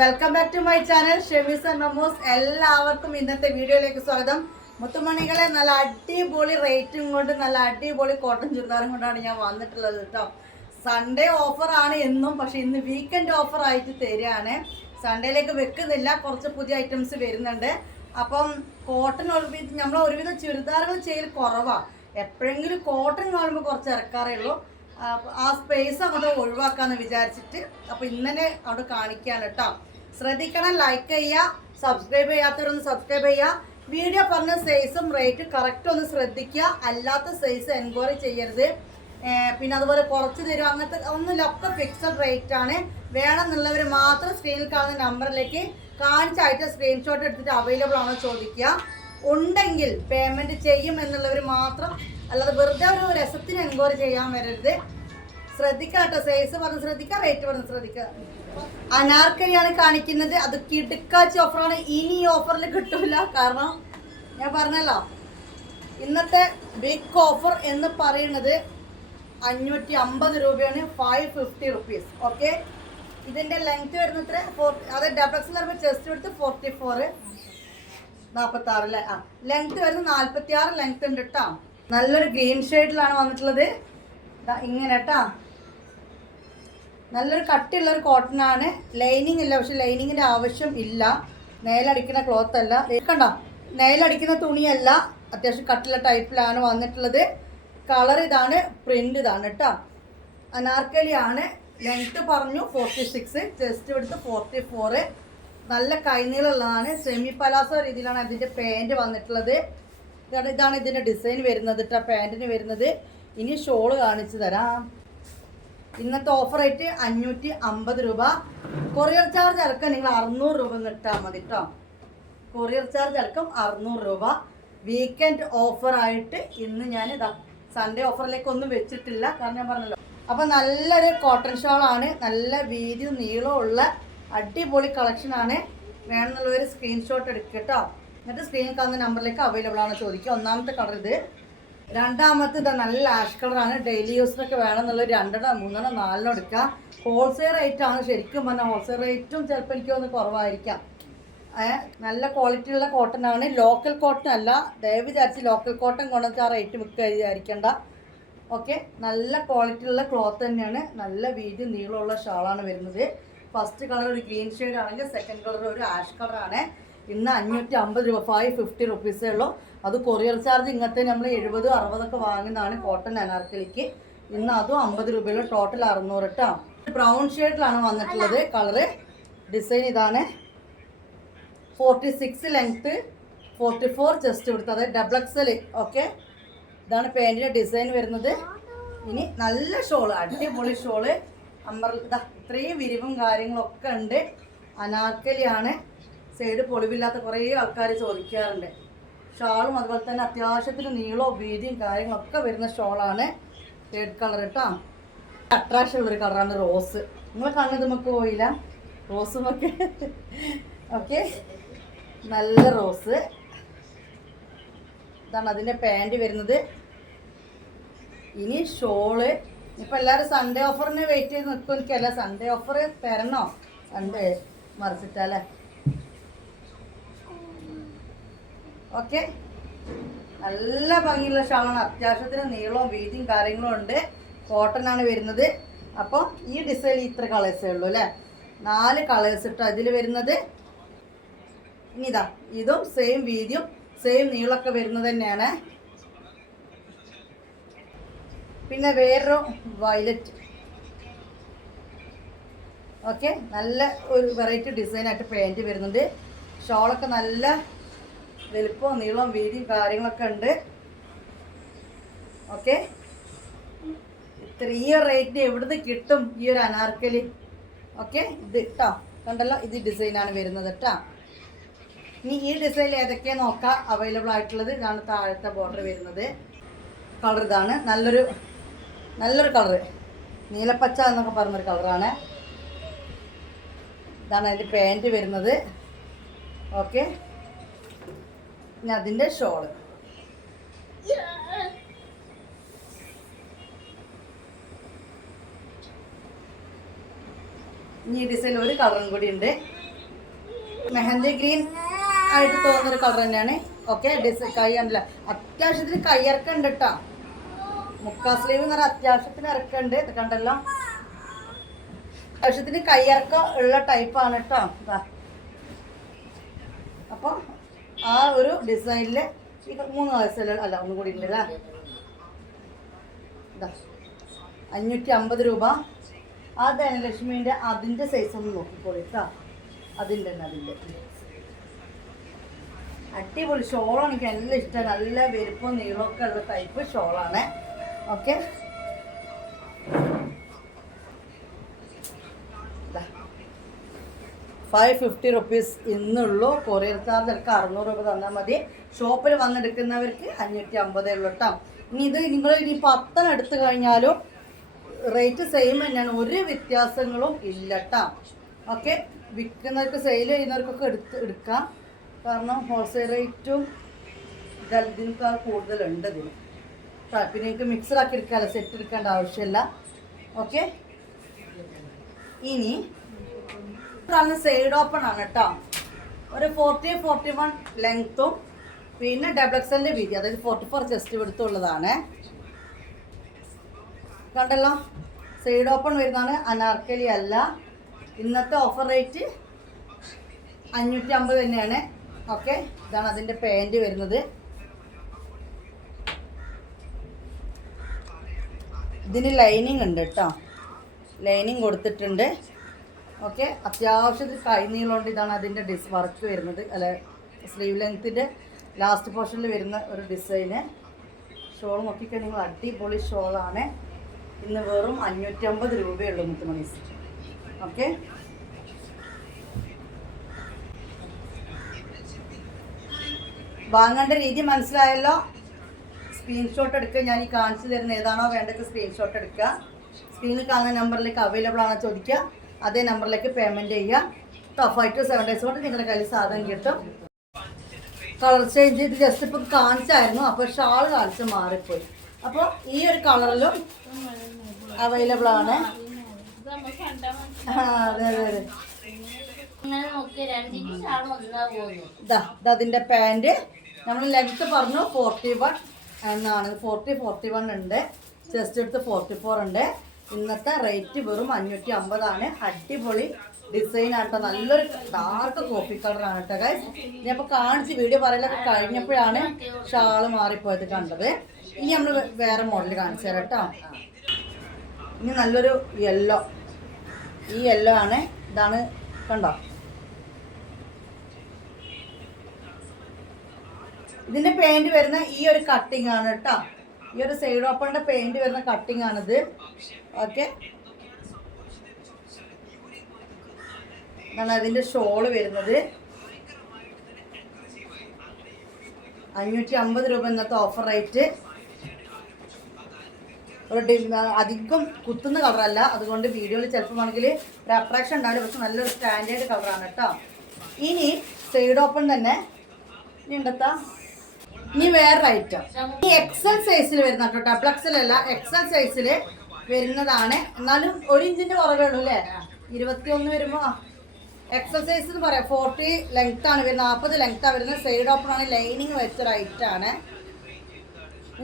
Welcome back to my channel Shemees and Mammoos. എല്ലാവർക്കും ഇന്നത്തെ വീഡിയോയിലേക്ക് സ്വാഗതം. മുത്തുമണികളെ നല്ല അടിപൊളി റേറ്റും കൊണ്ട് നല്ല അടിപൊളി കോട്ടൺ ചുരിദാറും കൊണ്ടാണ് ഞാൻ വന്നിട്ടുള്ളത് കേട്ടോ. സൺഡേ ഓഫർ ആണ് എന്നും, പക്ഷെ ഇന്ന് വീക്കെൻഡ് ഓഫർ ആയിട്ട് തരികയാണ്. സൺഡേയിലേക്ക് വെക്കുന്നില്ല, കുറച്ച് പുതിയ ഐറ്റംസ് വരുന്നുണ്ട്. അപ്പം കോട്ടൺ നമ്മൾ ഒരുവിധം ചുരിദാറുകൾ ചെയ്യൽ കുറവാണ്. എപ്പോഴെങ്കിലും കോട്ടൺ കാണുമ്പോൾ കുറച്ച് ഇറക്കാറേ ഉള്ളൂ. ആ സ്പേസ് അങ്ങോട്ട് ഒഴിവാക്കാന്ന് വിചാരിച്ചിട്ട് അപ്പോൾ ഇന്നലെ അവിടെ കാണിക്കുകയാണ് കേട്ടോ. ശ്രദ്ധിക്കണം, ലൈക്ക് ചെയ്യുക, സബ്സ്ക്രൈബ് ചെയ്യാത്തവരൊന്ന് സബ്സ്ക്രൈബ് ചെയ്യുക. വീഡിയോ പറഞ്ഞ സൈസും റേറ്റ് കറക്റ്റ് ഒന്ന് ശ്രദ്ധിക്കുക. അല്ലാത്ത സൈസ് എൻക്വയറി ചെയ്യരുത്. പിന്നെ അതുപോലെ കുറച്ച് തരും അങ്ങനത്തെ ഒന്നുമില്ല, ഒക്കെ ഫിക്സഡ് റേറ്റ് ആണ്. വേണമെന്നുള്ളവർ മാത്രം സ്ക്രീനിൽ കാണുന്ന നമ്പറിലേക്ക് കാണിച്ചായിട്ട് സ്ക്രീൻഷോട്ട് എടുത്തിട്ട് അവൈലബിൾ ആണോ ചോദിക്കുക. ഉണ്ടെങ്കിൽ പേയ്മെൻറ്റ് ചെയ്യും എന്നുള്ളവർ മാത്രം, അല്ലാതെ വെറുതെ ഒരു രസത്തിന് എൻക്വയറി ചെയ്യാൻ വരരുത്. ശ്രദ്ധിക്കുക കേട്ടോ, സൈസ് പറഞ്ഞ് ശ്രദ്ധിക്കുക, റേറ്റ് പറഞ്ഞ് ശ്രദ്ധിക്കുക. അനാർക്കലിയാണ് കാണിക്കുന്നത്. അത് കിടുക്കാച്ചി ഓഫറാണ്. ഇനി ഈ ഓഫറിൽ കിട്ടില്ല, കാരണം ഞാൻ പറഞ്ഞല്ലോ ഇന്നത്തെ ബിഗ് ഓഫർ എന്ന് പറയുന്നത് 550 രൂപയാണ്. 550 റുപ്പീസ്. ഓക്കെ, ഇതിൻ്റെ ലെങ്ത് വരുന്നത് അത് ഡബിൾസ് വരുമ്പോൾ ചെസ്റ്റ് എടുത്ത് 44 46 അല്ലേ. ലെങ്ത് വരുന്നത് 46 ലെങ്ത് ഉണ്ട് കേട്ടോ. നല്ലൊരു ഗ്രീൻ ഷെയ്ഡിലാണ് വന്നിട്ടുള്ളത്. ഇങ്ങനെ കേട്ടോ, നല്ലൊരു കട്ടിയുള്ളൊരു കോട്ടൺ ആണ്. ലൈനിങ് ഇല്ല, പക്ഷെ ലൈനിങ്ങിൻ്റെ ആവശ്യം ഇല്ല. നെയിലടിക്കുന്ന ക്ലോത്ത് അല്ല, കണ്ടോ, നെയിലടിക്കുന്ന തുണിയല്ല. അത്യാവശ്യം കട്ടിയുള്ള ടൈപ്പിലാണ് വന്നിട്ടുള്ളത്. കളർ ഇതാണ്, പ്രിന്റ് ഇതാണ് കേട്ടോ. അനാർക്കലി ആണ്. ലെങ്ത് പറഞ്ഞു 46, ചെസ്റ്റ് എടുത്ത് 44. നല്ല കൈനീളുള്ളതാണ്. സെമി പലാസോ രീതിയിലാണ് അതിൻ്റെ പാൻറ് വന്നിട്ടുള്ളത്. ഇതാണ് ഇതിൻ്റെ ഡിസൈൻ വരുന്നത് കേട്ടോ, പാൻറ്റിന് വരുന്നത്. ഇനി ഷോള് കാണിച്ചു തരാം. ഇന്നത്തെ ഓഫർ റേറ്റ് 550 രൂപ. കൊറിയർ ചാർജ് അടക്കം നിങ്ങൾ 600 രൂപ കിട്ടാൽ മതി കേട്ടോ. കൊറിയർ ചാർജ് അടക്കം 600 രൂപ. വീക്കെൻഡ് ഓഫറായിട്ട് ഇന്ന് ഞാൻ സൺഡേ ഓഫറിലേക്കൊന്നും വെച്ചിട്ടില്ല, കാരണം ഞാൻ പറഞ്ഞല്ലോ. അപ്പം നല്ലൊരു കോട്ടൺ ഷോളാണ്, നല്ല വീതിയും നീളവും ഉള്ള അടിപൊളി കളക്ഷനാണ്. വേണമെന്നുള്ളവർ സ്ക്രീൻഷോട്ട് എടുക്കുക കേട്ടോ. എന്നിട്ട് സ്ക്രീനിൽ കാണുന്ന നമ്പറിലേക്ക് അവൈലബിൾ ആണ് ചോദിക്കുക. ഒന്നാമത്തെ കളർ ഇത്. രണ്ടാമത്തെ ഇതാ നല്ല ആഷ് കളറാണ്. ഡെയിലി യൂസിനൊക്കെ വേണമെന്നുള്ളത് 2 3 4 എടുക്കുക. ഹോൾസെയിൽ റേറ്റ് ആണ്. ശരിക്കും പറഞ്ഞാൽ ഹോൾസെയിൽ റേറ്റും ചിലപ്പോൾ എനിക്ക് ഒന്ന് കുറവായിരിക്കാം. നല്ല ക്വാളിറ്റി ഉള്ള കോട്ടൺ ആണ്. ലോക്കൽ കോട്ടൺ അല്ല. ദയവ് വിചാരിച്ച് ലോക്കൽ കോട്ടൺ കൊണ്ടുവച്ച് ആ റേറ്റ് വിൽക്കുക വിചാരിക്കേണ്ട. ഓക്കെ, നല്ല ക്വാളിറ്റി ഉള്ള ക്ലോത്ത് തന്നെയാണ്. നല്ല വീതി നീളമുള്ള ഷാളാണ് വരുന്നത്. ഫസ്റ്റ് കളർ ഒരു ഗ്രീൻ ഷെയ്ഡ് ആണെങ്കിൽ സെക്കൻഡ് കളർ ഒരു ആഷ് കളറാണ്. ഇന്ന് 550 രൂപ, 550 റുപ്പീസേ ഉള്ളൂ. അത് കൊറിയർ ചാർജ് ഇങ്ങനത്തെ നമ്മൾ 70 60 വാങ്ങുന്നതാണ് കോട്ടൺ അനാർക്കലിക്ക്. ഇന്ന് അതും 50 രൂപയുള്ളൂ. ടോട്ടൽ 600 കേട്ടോ. ബ്രൗൺ ഷെയ്ഡിലാണ് വന്നിട്ടുള്ളത് കളറ്. ഡിസൈൻ ഇതാണ്. 46 ലെങ്ത്ത്, 44 ചെസ്റ്റ് കൊടുത്തത്, അതായത് ഡബിൾ എക്സൽ. ഓക്കെ, ഇതാണ് പാൻറ്റിൻ്റെ ഡിസൈൻ വരുന്നത്. ഇനി നല്ല ഷോള്, അടിപൊളി ഷോള്. ഇത്രയും വിരിവും കാര്യങ്ങളൊക്കെ ഉണ്ട്. അനാർക്കലിയാണ്. സൈഡ് പൊളിവില്ലാത്ത കുറേ ആൾക്കാർ ചോദിക്കാറുണ്ട്. ഷാളും അതുപോലെ തന്നെ അത്യാവശ്യത്തിന് നീളവും വീതിയും കാര്യങ്ങളൊക്കെ വരുന്ന ഷോളാണ്. റെഡ് കളർ കേട്ടോ. അട്രാക്ഷൻ ഉള്ളൊരു കളറാണ് റോസ്. നിങ്ങൾ കണ്ണത് നമുക്ക് പോയില്ല റോസുമൊക്കെ. ഓക്കെ, നല്ല റോസ്. ഇതാണ് അതിൻ്റെ പാൻറ് വരുന്നത്. ഇനി ഷോള്. ഇപ്പം എല്ലാവരും സൺഡേ ഓഫറിന് വെയിറ്റ് ചെയ്ത് നിൽക്കും. എനിക്കല്ല, സൺഡേ ഓഫർ തരണോ? സൺഡേ മറിച്ചിട്ടല്ലേ. ഓക്കെ, നല്ല ഭംഗിയുള്ള ഷാളാണ്. അത്യാവശ്യത്തിന് നീളവും വീതിയും കാര്യങ്ങളും ഉണ്ട്. കോട്ടൺ ആണ് വരുന്നത്. അപ്പോൾ ഈ ഡിസൈനിൽ ഇത്ര കളേഴ്സേ ഉള്ളൂ അല്ലേ. 4 കളേഴ്സ് ഇട്ടോ ഇതിൽ വരുന്നത്. ഇനി ഇതാ ഇതും സെയിം വീതിയും സെയിം നീളമൊക്കെ വരുന്നത് തന്നെയാണ്. പിന്നെ വേറൊരു വയലറ്റ്. ഓക്കെ, നല്ല ഒരു വെറൈറ്റി ഡിസൈനായിട്ട് പാൻറ്റ് വരുന്നുണ്ട്. ഷോളൊക്കെ നല്ല വലുപ്പവും നീളവും വീതിയും കാര്യങ്ങളൊക്കെ ഉണ്ട്. ഓക്കെ, ഇത്രയും റേറ്റ് എവിടുന്ന് കിട്ടും ഈ ഒരു അനാർക്കലി? ഓക്കെ, ഇത് കേട്ടോ, കണ്ടല്ലോ, ഇത് ഡിസൈനാണ് വരുന്നത് കേട്ടോ. ഇനി ഈ ഡിസൈനിൽ ഏതൊക്കെയാണ് നോക്കാം അവൈലബിൾ ആയിട്ടുള്ളത്. ഇതാണ് താഴത്തെ ബോർഡർ വരുന്നത്. കളർ ഇതാണ്. നല്ലൊരു കളറ്, നീലപ്പച്ച എന്നൊക്കെ പറഞ്ഞൊരു കളറാണ്. ഇതാണ് അതിൻ്റെ പാൻറ്റ് വരുന്നത്. ഓക്കെ, ഇനി അതിൻ്റെ ഷോള്. ഇനി ഈ ഡിസൈൻ ഒരു കളറും കൂടി ഉണ്ട്. മെഹന്തി ഗ്രീൻ ആയിട്ട് തോന്നുന്നൊരു കളർ തന്നെയാണ്. ഓക്കെ, കൈ കണ്ടില്ല, അത്യാവശ്യത്തിന് കൈയിറക്കുണ്ട് കേട്ടോ. മുക്കാ സ്ലീവ് എന്ന് പറഞ്ഞാൽ അത്യാവശ്യത്തിന് ഇറക്കുണ്ട്. ഇത് കണ്ടല്ലോ, അത്യാവശ്യത്തിന് കൈയിറക്കം ഉള്ള ടൈപ്പാണ് കേട്ടോ. അപ്പോൾ ആ ഒരു ഡിസൈനിൽ 3 വയസ്സല്ല, അല്ല ഒന്നും കൂടി ഇല്ല. 550 രൂപ. ആ ധനലക്ഷ്മീൻ്റെ അതിൻ്റെ സൈസ് ഒന്ന് നോക്കിക്കോളൂ കേട്ടോ. അതിൻ്റെ അടിപൊളി ഷോളാണ്, എനിക്ക് നല്ല ഇഷ്ടമാണ്. നല്ല വലുപ്പവും നീളമൊക്കെ ഉള്ള ടൈപ്പ് ഷോളാണ്. ഓക്കെ, ₹550 ഇന്നുള്ളൂ. കൊറിയർ ചാർജ് ഒക്കെ 600 രൂപ തന്നാൽ മതി. ഷോപ്പിൽ വന്നെടുക്കുന്നവർക്ക് 550 ഉള്ളൂ കേട്ടോ. ഇനി ഇത് നിങ്ങൾ ഇനി 10 എടുത്തു കഴിഞ്ഞാലും റേറ്റ് സെയിം തന്നെയാണ്, ഒരു വ്യത്യാസങ്ങളും ഇല്ല കേട്ടോ. ഓക്കെ, വിൽക്കുന്നവർക്ക് സെയിൽ ചെയ്യുന്നവർക്കൊക്കെ എടുക്കാം. കാരണം ഹോൾസെയിൽ റേറ്റും ഇതിനേക്കാൾ കൂടുതലുണ്ട് ഇതിന്. പിന്നെ നിങ്ങൾക്ക് മിക്സറാക്കി എടുക്കാമല്ലോ, സെറ്റ് എടുക്കേണ്ട ആവശ്യമില്ല. ഓക്കെ, ഇനി സൈഡ് ഓപ്പൺ ആണ് കേട്ടോ. ഒരു 40-41 ലെങ്ത്തും പിന്നെ XXL വീതി, അതായത് 44 ചെസ്റ്റ് എടുത്തുള്ളതാണ്. കണ്ടല്ലോ, സൈഡ് ഓപ്പൺ വരുന്നതാണ്, അനാർക്കലി അല്ല. ഇന്നത്തെ ഓഫർ റേറ്റ് 550 തന്നെയാണ്. ഓക്കെ, ഇതാണ് അതിൻ്റെ പാൻറ് വരുന്നത്. ഇതിന് ലൈനിങ് ഉണ്ട് കേട്ടോ, ലൈനിങ് കൊടുത്തിട്ടുണ്ട്. ഓക്കെ, അത്യാവശ്യത്തിൽ കൈ നീളമുണ്ട്. ഇതാണ് അതിൻ്റെ വർക്ക് വരുന്നത്, അല്ല സ്ലീവ് ലെങ്ത്തിൻ്റെ ലാസ്റ്റ് പോർഷനിൽ വരുന്ന ഒരു ഡിസൈന്. ഷോൾ നോക്കിക്കഴിഞ്ഞാൽ നിങ്ങൾ അടിപൊളി ഷോളാണ്. ഇന്ന് വെറും 550 രൂപയുള്ളൂ മുത്തുമണീസ്. ഓക്കെ, വാങ്ങേണ്ട രീതി മനസ്സിലായല്ലോ. സ്ക്രീൻഷോട്ട് എടുക്കുക, ഞാൻ ഈ കാണിച്ചു തരുന്ന ഏതാണോ വേണ്ടത് സ്ക്രീൻഷോട്ട് എടുക്കുക. സ്ക്രീനിൽ കാണുന്ന നമ്പറിലേക്ക് അവൈലബിൾ ആണോ ചോദിക്കുക, അതേ നമ്പറിലേക്ക് പേയ്മെൻറ്റ് ചെയ്യുക. 5 to 7 days കൊണ്ട് നിങ്ങളുടെ കയ്യിൽ സാധനം കിട്ടും. കളർ ചേഞ്ച് ചെയ്ത് ജസ്റ്റ് ഇപ്പം കാണിച്ചായിരുന്നു, അപ്പോൾ ഷാൾ കാണിച്ച് മാറിപ്പോയി. അപ്പോൾ ഈ ഒരു കളറിലും അവൈലബിൾ ആണ്. അതെ അതെ അതെ, അതിൻ്റെ പാൻറ് നമ്മൾ ലെങ്ത്ത് പറഞ്ഞു 41 എന്നാണ്. 40-41 ഉണ്ട്. ചെസ്റ്റ് എടുത്ത് 44 ഉണ്ട്. ഇന്നത്തെ റേറ്റ് വെറും 550 ആണ്. അടിപൊളി ഡിസൈൻ ആട്ടോ, നല്ലൊരു ഡാർക്ക് കോഫി കളറാണ് കേട്ടോ ഗൈസ്. ഞാനിപ്പോൾ കാണിച്ച് വീഡിയോ പറയലൊക്കെ കഴിഞ്ഞപ്പോഴാണ് ഷാള് മാറിപ്പോയത് കണ്ടത്. ഇനി നമ്മൾ വേറെ മോഡൽ കാണിച്ചു തരാം കേട്ടോ. ഇനി നല്ലൊരു യെല്ലോ, ഈ യെല്ലോ ആണ്. ഇതാണ് കണ്ടോ, ഇതിൻ്റെ പെയിൻറ് വരുന്ന ഈ ഒരു കട്ടിങ് ആണ് കേട്ടോ. ഈ ഒരു സൈഡ് ഓപ്പണിൻ്റെ പെയിൻറ് വരുന്ന കട്ടിങ് ആണിത്. ഓക്കെ, ഇതാണ് അതിൻ്റെ ഷോള് വരുന്നത്. 550 രൂപ ഇന്നത്തെ ഓഫർ റേറ്റ്. ഒരു അധികം കുത്തുന്ന കളറല്ല, അതുകൊണ്ട് വീഡിയോയിൽ ചിലപ്പോൾ ആണെങ്കിൽ ഒരു അട്രാക്ഷൻ ഉണ്ടാവില്ല. പക്ഷെ നല്ലൊരു സ്റ്റാൻഡേർഡ് കളറാണ് കേട്ടോ. ഇനി സൈഡ് ഓപ്പൺ തന്നെ ഇനി വേറെ ഐറ്റം, ഈ XL സൈസിൽ വരുന്ന കേട്ടോ, XL അല്ല, XL സൈസിൽ വരുന്നതാണ്. എന്നാലും 1 ഇഞ്ചിന്റെ കുറവേ ഉള്ളൂ അല്ലേ. 21 വരുമ്പോൾ XL സൈസ് എന്ന് പറയാം. 40 ലെങ്ത് ആണ് വരുന്നത്, 40 ലെങ്ത്താണ് വരുന്നത്. സൈഡ് ഓപ്പൺ ആണ്, ലൈനിങ് വെച്ചൊരു ഐറ്റാണ്.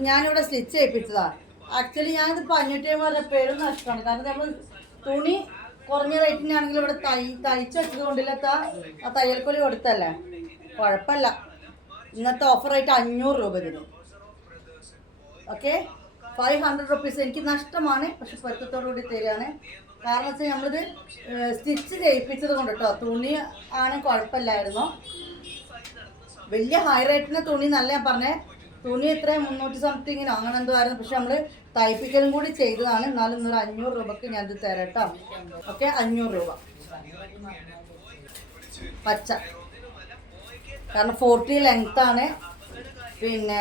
ഞാനിവിടെ സ്റ്റിച്ച് ചെയ്യിപ്പിച്ചതാണ്. ആക്ച്വലി ഞാനിത് 550 പേരും നഷ്ടമാണ്. കാരണം നമ്മൾ തുണി കുറഞ്ഞ റേറ്റിനാണെങ്കിൽ ഇവിടെ തയ്ച്ച് വെച്ചത് കൊണ്ടില്ലാത്ത ആ തയ്യൽക്കൊലി കൊടുത്തല്ലേ, കുഴപ്പമില്ല. ഇന്നത്തെ ഓഫർ റേറ്റ് 500 രൂപ ഇതിന്. ഓക്കെ, 500 റുപ്പീസ് എനിക്ക് നഷ്ടമാണ്, പക്ഷെ പൊരുത്തത്തോടു കൂടി തരികയാണ്. കാരണം വെച്ചാൽ നമ്മളിത് സ്റ്റിച്ച് ചെയ്യിപ്പിച്ചത് കൊണ്ട് കേട്ടോ. തുണി ആണ് കുഴപ്പമില്ലായിരുന്നു. വലിയ ഹൈ റേറ്റിന് തുണി നല്ല, ഞാൻ പറഞ്ഞേ തുണി എത്ര 300 സംതിങ്ങിനോ അങ്ങനെ എന്തോ ആയിരുന്നു. പക്ഷെ നമ്മൾ തയ്പ്പിക്കലും കൂടി ചെയ്തതാണ്. എന്നാലും 500 രൂപക്ക് ഞാൻ ഇത് തരാം കേട്ടോ. ഓക്കെ, 500 രൂപ പച്ച. കാരണം 40 ലെങ്ത്താണ്. പിന്നെ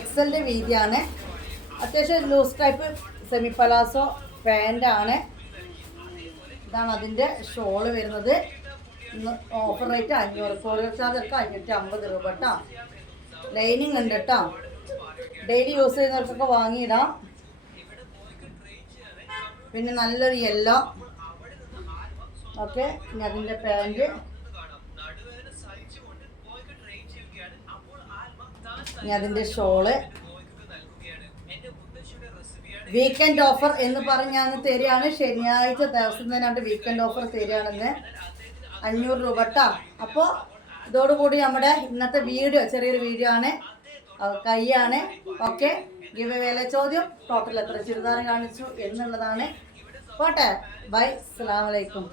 XLന്റെ വീതിയാണ്. അത്യാവശ്യം ലൂസ് ടൈപ്പ് സെമി പലാസോ പാൻ്റാണ്. ഇതാണ് അതിൻ്റെ ഷോള് വരുന്നത്. ഇന്ന് ഓഫർ റേറ്റ് 500. കൊറിയർ ചാർജ് ഒക്കെ 550 രൂപ കേട്ടോ. ലൈനിങ് ഉണ്ട് കേട്ടോ. ഡെയിലി യൂസ് ചെയ്യുന്നവർക്കൊക്കെ വാങ്ങിയിടാം. പിന്നെ നല്ലൊരു യെല്ലോ. ഓക്കെ, ഇനി അതിൻ്റെ പാൻറ് ഇനി അതിൻ്റെ ഷോള് വീക്കെൻഡ് ഓഫർ എന്ന് പറഞ്ഞാൽ തരികയാണ്. ശനിയാഴ്ച ദിവസം തന്നെ വീക്കെൻഡ് ഓഫർ തരികയാണെന്ന് 500 രൂപ കേട്ടോ. അപ്പോൾ ഇതോടുകൂടി നമ്മുടെ ഇന്നത്തെ വീഡിയോ ചെറിയൊരു വീഡിയോ ആണ്, കൈയാണ്. ഓക്കെ, ഗിവ് വേല ചോദ്യം ടോട്ടൽ എത്ര ചുരിദാർ കാണിച്ചു എന്നുള്ളതാണ്. പോട്ടെ, ബൈ, അസ്സലാമു അലൈക്കും.